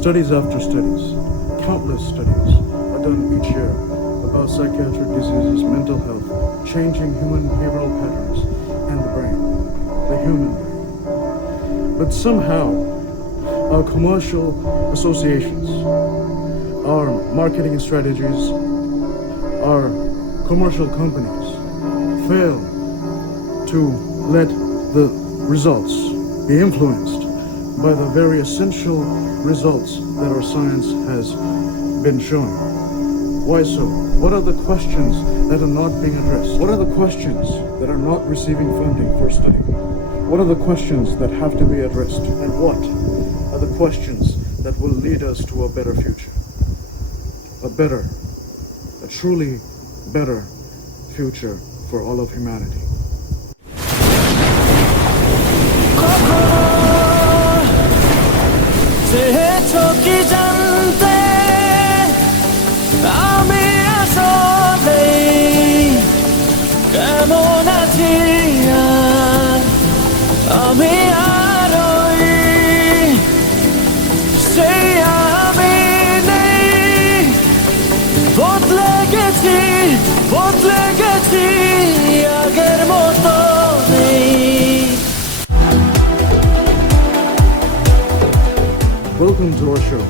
Studies after studies, countless studies are done each year about psychiatric diseases, mental health, changing human behavioral patterns, and the brain, the human brain. But somehow, our commercial associations, our marketing strategies, our commercial companies fail to let the results be influenced by the very essential results that our science has been showing. Why so? What are the questions that are not being addressed? What are the questions that are not receiving funding for study? What are the questions that have to be addressed? And what are the questions that will lead us to a better future? A truly better future for all of humanity. Welcome to our show,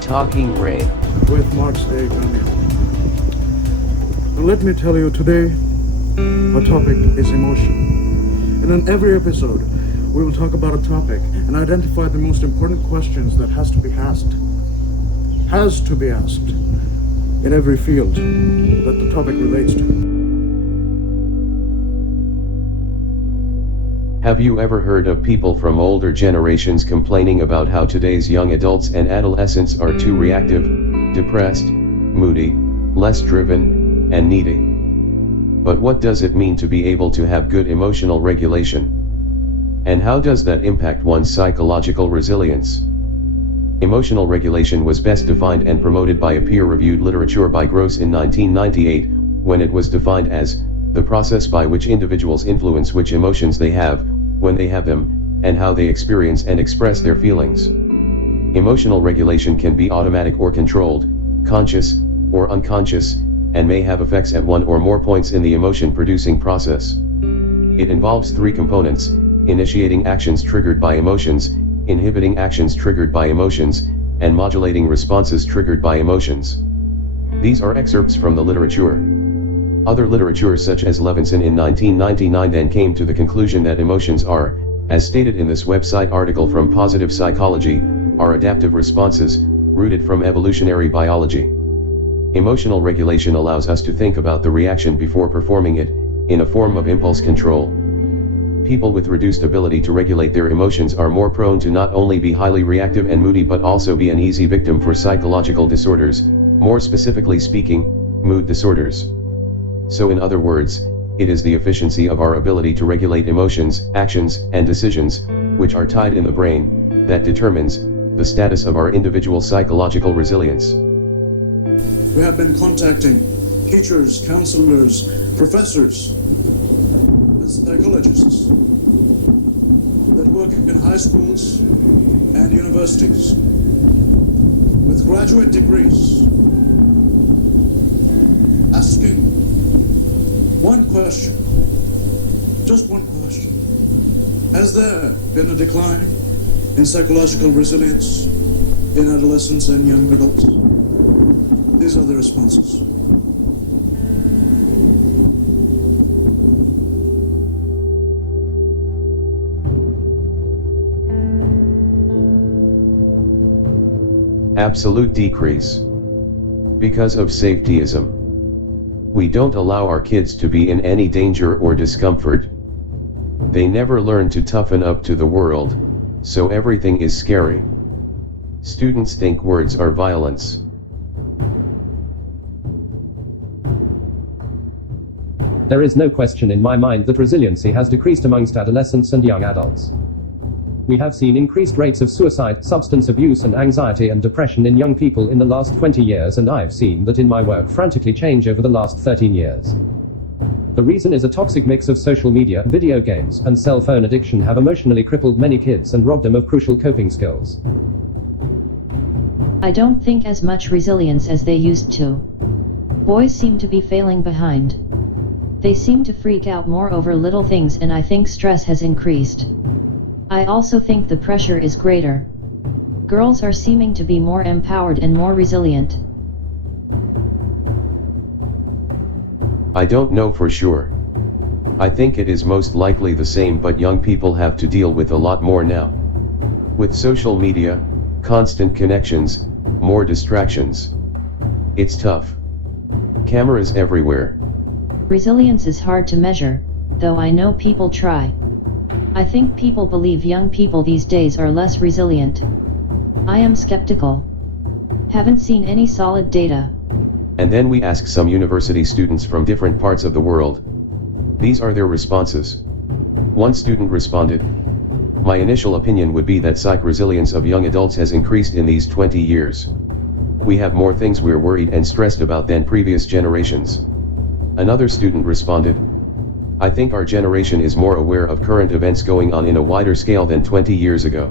Talking Rain, with Mark's A. Daniel. Now let me tell you, today our topic is emotion. And in every episode, we will talk about a topic and identify the most important questions that has to be asked in every field that the topic relates to. Have you ever heard of people from older generations complaining about how today's young adults and adolescents are too reactive, depressed, moody, less driven, and needy? But what does it mean to be able to have good emotional regulation? And how does that impact one's psychological resilience? Emotional regulation was best defined and promoted by a peer-reviewed literature by Gross in 1998, when it was defined as the process by which individuals influence which emotions they have, when they have them, and how they experience and express their feelings. Emotional regulation can be automatic or controlled, conscious or unconscious, and may have effects at one or more points in the emotion-producing process. It involves three components: initiating actions triggered by emotions, inhibiting actions triggered by emotions, and modulating responses triggered by emotions. These are excerpts from the literature. Other literature such as Levinson in 1999 then came to the conclusion that emotions are, as stated in this website article from Positive Psychology, are adaptive responses, rooted from evolutionary biology. Emotional regulation allows us to think about the reaction before performing it, in a form of impulse control. People with reduced ability to regulate their emotions are more prone to not only be highly reactive and moody but also be an easy victim for psychological disorders, more specifically speaking, mood disorders. So in other words, it is the efficiency of our ability to regulate emotions, actions, and decisions, which are tied in the brain, that determines the status of our individual psychological resilience. We have been contacting teachers, counselors, professors, and psychologists that work in high schools and universities with graduate degrees, asking one question, just one question: has there been a decline in psychological resilience in adolescents and young adults? These are the responses. Absolute decrease. Because of safetyism. We don't allow our kids to be in any danger or discomfort. They never learn to toughen up to the world, so everything is scary. Students think words are violence. There is no question in my mind that resiliency has decreased amongst adolescents and young adults. We have seen increased rates of suicide, substance abuse and anxiety and depression in young people in the last 20 years, and I've seen that in my work frantically change over the last 13 years. The reason is a toxic mix of social media, video games, and cell phone addiction have emotionally crippled many kids and robbed them of crucial coping skills. I don't think as much resilience as they used to. Boys seem to be failing behind. They seem to freak out more over little things, and I think stress has increased. I also think the pressure is greater. Girls are seeming to be more empowered and more resilient. I don't know for sure. I think it is most likely the same, but young people have to deal with a lot more now. With social media, constant connections, more distractions. It's tough. Cameras everywhere. Resilience is hard to measure, though I know people try. I think people believe young people these days are less resilient. I am skeptical. Haven't seen any solid data. And then we ask some university students from different parts of the world. These are their responses. One student responded, "My initial opinion would be that psych resilience of young adults has increased in these 20 years. We have more things we're worried and stressed about than previous generations." Another student responded, "I think our generation is more aware of current events going on in a wider scale than 20 years ago.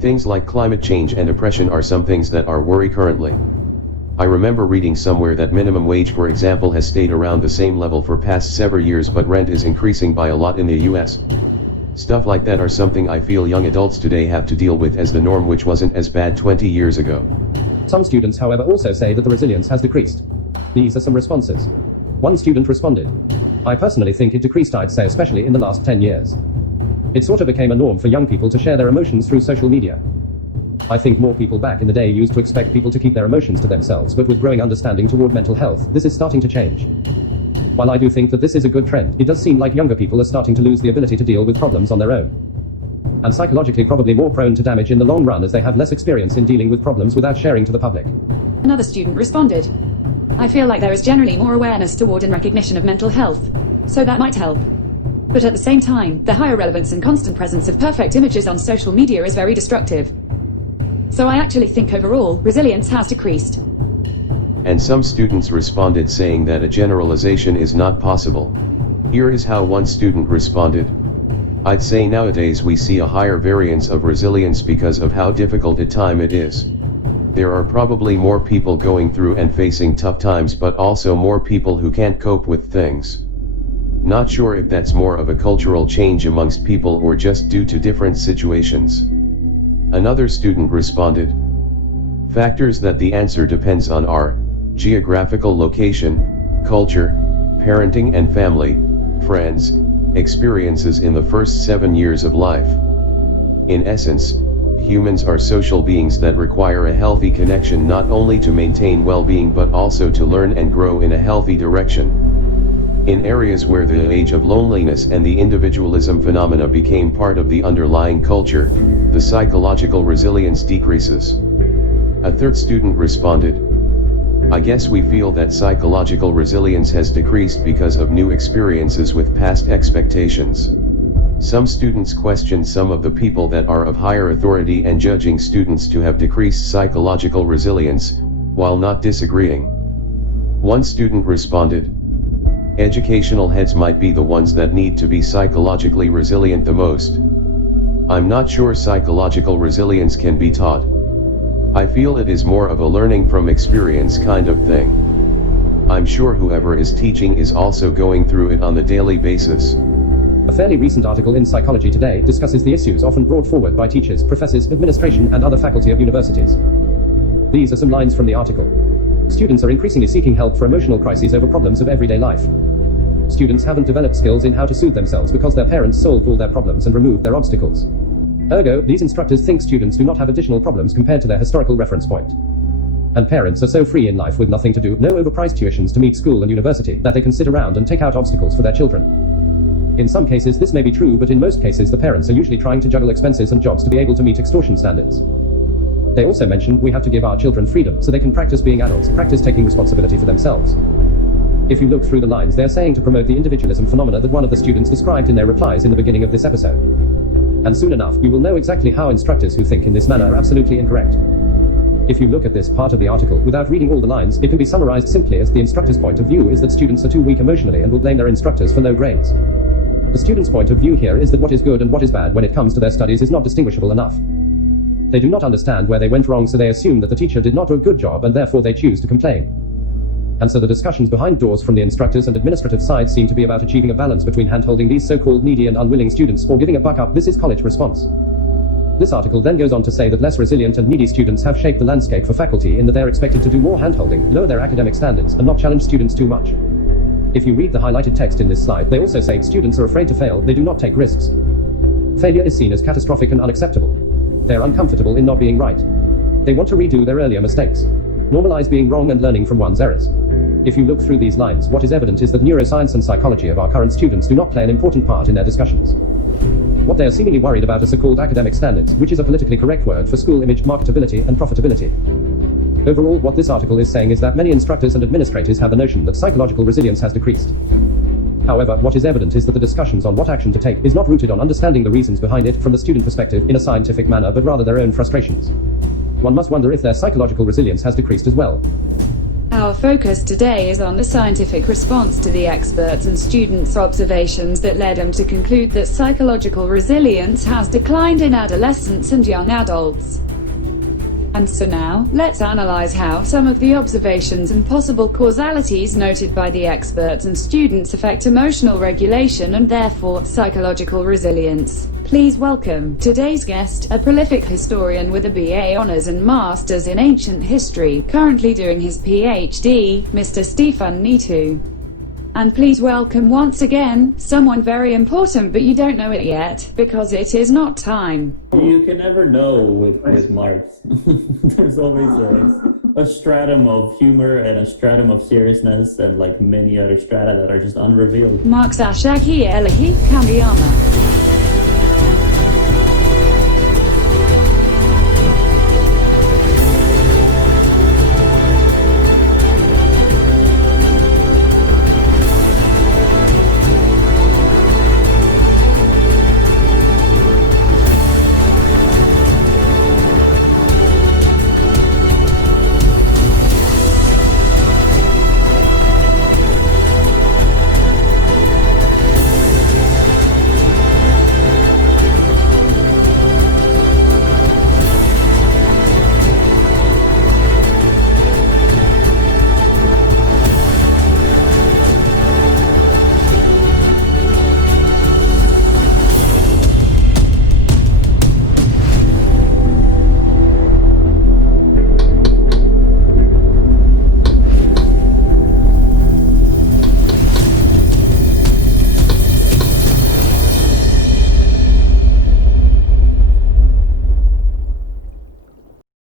Things like climate change and oppression are some things that are worry currently. I remember reading somewhere that minimum wage, for example, has stayed around the same level for past several years, but rent is increasing by a lot in the US. Stuff like that are something I feel young adults today have to deal with as the norm, which wasn't as bad 20 years ago." Some students, however, also say that the resilience has decreased. These are some responses. One student responded, "I personally think it decreased, I'd say especially in the last 10 years. It sort of became a norm for young people to share their emotions through social media. I think more people back in the day used to expect people to keep their emotions to themselves, but with growing understanding toward mental health, this is starting to change. While I do think that this is a good trend, it does seem like younger people are starting to lose the ability to deal with problems on their own. And psychologically probably more prone to damage in the long run, as they have less experience in dealing with problems without sharing to the public." Another student responded, "I feel like there is generally more awareness toward and recognition of mental health, so that might help. But at the same time, the higher relevance and constant presence of perfect images on social media is very destructive. So I actually think overall, resilience has decreased." And some students responded saying that a generalization is not possible. Here is how one student responded, "I'd say nowadays we see a higher variance of resilience because of how difficult a time it is. There are probably more people going through and facing tough times, but also more people who can't cope with things. Not sure if that's more of a cultural change amongst people or just due to different situations." Another student responded, "Factors that the answer depends on are geographical location, culture, parenting and family, friends, experiences in the first 7 years of life. In essence, humans are social beings that require a healthy connection not only to maintain well-being but also to learn and grow in a healthy direction. In areas where the age of loneliness and the individualism phenomena became part of the underlying culture, the psychological resilience decreases." A third student responded, "I guess we feel that psychological resilience has decreased because of new experiences with past expectations." Some students questioned some of the people that are of higher authority and judging students to have decreased psychological resilience, while not disagreeing. One student responded, "Educational heads might be the ones that need to be psychologically resilient the most. I'm not sure psychological resilience can be taught. I feel it is more of a learning from experience kind of thing. I'm sure whoever is teaching is also going through it on a daily basis." A fairly recent article in Psychology Today discusses the issues often brought forward by teachers, professors, administration, and other faculty of universities. These are some lines from the article. "Students are increasingly seeking help for emotional crises over problems of everyday life. Students haven't developed skills in how to soothe themselves because their parents solved all their problems and removed their obstacles. Ergo, these instructors think students do not have additional problems compared to their historical reference point. And parents are so free in life with nothing to do, no overpriced tuitions to meet school and university, that they can sit around and take out obstacles for their children. In some cases this may be true, but in most cases the parents are usually trying to juggle expenses and jobs to be able to meet extortion standards." They also mention we have to give our children freedom so they can practice being adults, practice taking responsibility for themselves. If you look through the lines, they are saying to promote the individualism phenomena that one of the students described in their replies in the beginning of this episode. And soon enough, you will know exactly how instructors who think in this manner are absolutely incorrect. If you look at this part of the article without reading all the lines, it can be summarized simply as the instructor's point of view is that students are too weak emotionally and will blame their instructors for low grades. The student's point of view here is that what is good and what is bad when it comes to their studies is not distinguishable enough. They do not understand where they went wrong, so they assume that the teacher did not do a good job and therefore they choose to complain. And so the discussions behind doors from the instructors and administrative side seem to be about achieving a balance between hand-holding these so-called needy and unwilling students or giving a buck up. This is college response. This article then goes on to say that less resilient and needy students have shaped the landscape for faculty in that they're expected to do more hand-holding, lower their academic standards, and not challenge students too much. If you read the highlighted text in this slide, they also say students are afraid to fail, they do not take risks. Failure is seen as catastrophic and unacceptable. They're uncomfortable in not being right. They want to redo their earlier mistakes. Normalize being wrong and learning from one's errors. If you look through these lines, what is evident is that neuroscience and psychology of our current students do not play an important part in their discussions. What they are seemingly worried about are so-called academic standards, which is a politically correct word for school image, marketability, and profitability. Overall, what this article is saying is that many instructors and administrators have the notion that psychological resilience has decreased. However, what is evident is that the discussions on what action to take is not rooted on understanding the reasons behind it from the student perspective in a scientific manner, but rather their own frustrations. One must wonder if their psychological resilience has decreased as well. Our focus today is on the scientific response to the experts and students' observations that led them to conclude that psychological resilience has declined in adolescents and young adults. And so now, let's analyze how some of the observations and possible causalities noted by the experts and students affect emotional regulation and therefore psychological resilience. Please welcome today's guest, a prolific historian with a BA Honours and Masters in Ancient History, currently doing his PhD, Mr. Stefan Nitu. And please welcome once again, someone very important but you don't know it yet, because it is not time. You can never know with Marx. There's always a stratum of humor and a stratum of seriousness and like many other strata that are just unrevealed. Marx Ashaki Elahi Kamiyama.